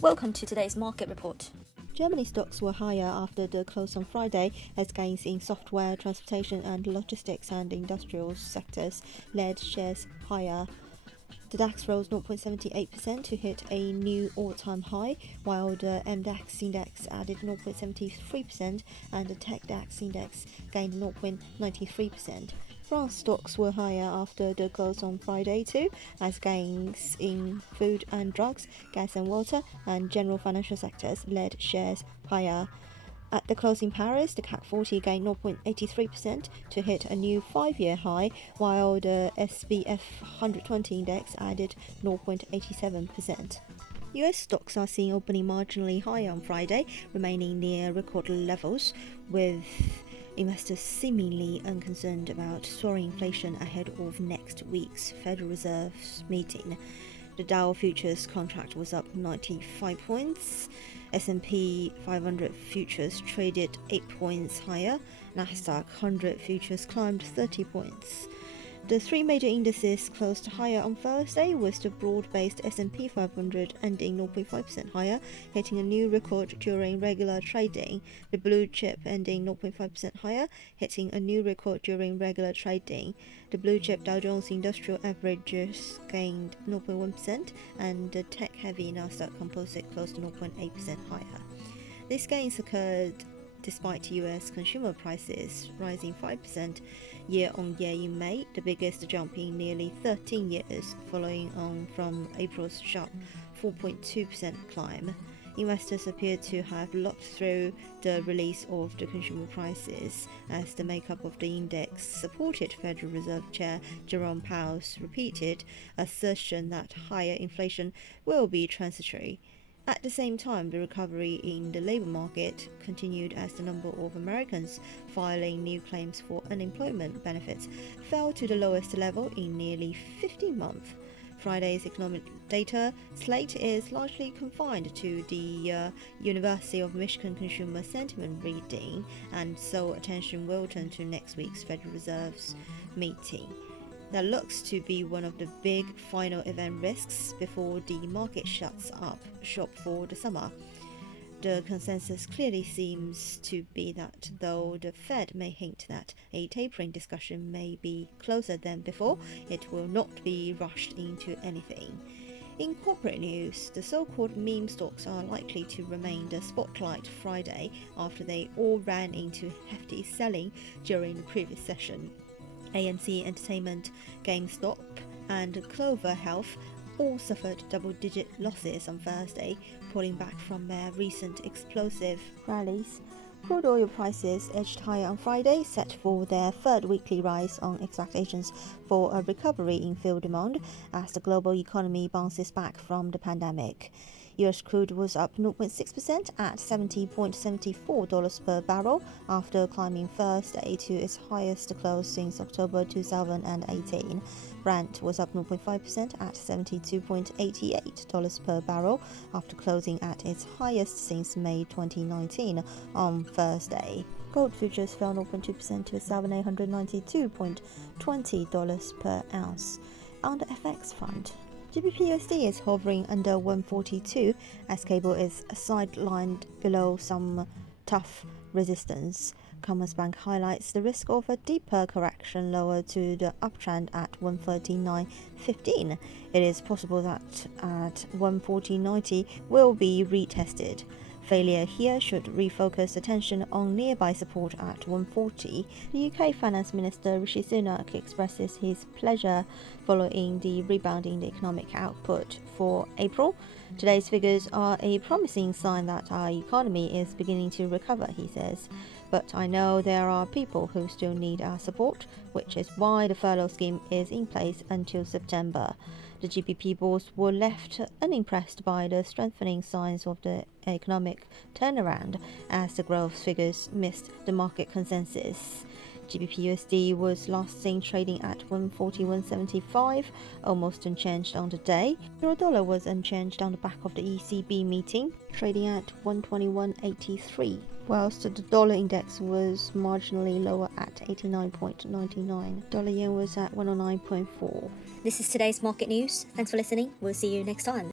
Welcome to today's market report. Germany stocks were higher after the close on Friday, as gains in software, transportation and logistics and industrial sectors led shares higher. The DAX rose 0.78% to hit a new all-time high, while the MDAX index added 0.73% and the TechDAX index gained 0.93%. France stocks were higher after the close on Friday too, as gains in food and drugs, gas and water, and general financial sectors led shares higher. At the close in Paris, the CAC 40 gained 0.83% to hit a new 5-year high, while the SBF 120 index added 0.87%. US stocks are seen opening marginally higher on Friday, remaining near record levels, with investors seemingly unconcerned about soaring inflation ahead of next week's Federal Reserve's meeting. The Dow futures contract was up 95 points. S&P 500 futures traded 8 points higher. Nasdaq 100 futures climbed 30 points. The three major indices closed higher on Thursday, with the broad-based S&P 500 ending 0.5% higher, hitting a new record during regular trading. The blue chip ending 0.5% higher, hitting a new record during regular trading. The blue chip Dow Jones Industrial Averages gained 0.1%, and the tech-heavy Nasdaq Composite closed 0.8% higher. These gains occurred despite US consumer prices rising 5% year-on-year in May, the biggest jump in nearly 13 years, following on from April's sharp 4.2% climb. Investors appear to have locked through the release of the consumer prices, as the makeup of the index supported Federal Reserve Chair Jerome Powell's repeated assertion that higher inflation will be transitory. At the same time, the recovery in the labor market continued as the number of Americans filing new claims for unemployment benefits fell to the lowest level in nearly 15 months. Friday's economic data slate is largely confined to the University of Michigan Consumer Sentiment reading, and so attention will turn to next week's Federal Reserve's meeting. That looks to be one of the big final event risks before the market shuts up shop for the summer. The consensus clearly seems to be that though the Fed may hint that a tapering discussion may be closer than before, it will not be rushed into anything. In corporate news, the so-called meme stocks are likely to remain the spotlight Friday after they all ran into hefty selling during the previous session. AMC Entertainment, GameStop, and Clover Health all suffered double-digit losses on Thursday, pulling back from their recent explosive rallies. Crude oil prices edged higher on Friday, set for their third weekly rise on expectations for a recovery in fuel demand as the global economy bounces back from the pandemic. US crude was up 0.6% at $70.74 per barrel after climbing Thursday to its highest close since October 2018. Brent was up 0.5% at $72.88 per barrel after closing at its highest since May 2019 on Thursday. Gold futures fell 0.2% to $7,892.20 per ounce. On the FX front, GBP/USD is hovering under 142 as cable is sidelined below some tough resistance. Commerzbank highlights the risk of a deeper correction lower to the uptrend at 139.15. It is possible that at 140.90 will be retested. Failure here should refocus attention on nearby support at 140. The UK Finance Minister Rishi Sunak expresses his pleasure following the rebound in the economic output for April. Today's figures are a promising sign that our economy is beginning to recover, he says. But I know there are people who still need our support, which is why the furlough scheme is in place until September. The GBP bourse were left unimpressed by the strengthening signs of the economic turnaround as the growth figures missed the market consensus. GBP/USD was last seen trading at 141.75, almost unchanged on the day. Euro-dollar was unchanged on the back of the ECB meeting, trading at 121.83, whilst the dollar index was marginally lower at 89.99. Dollar yen was at 109.4. This is today's market news. Thanks for listening. We'll see you next time.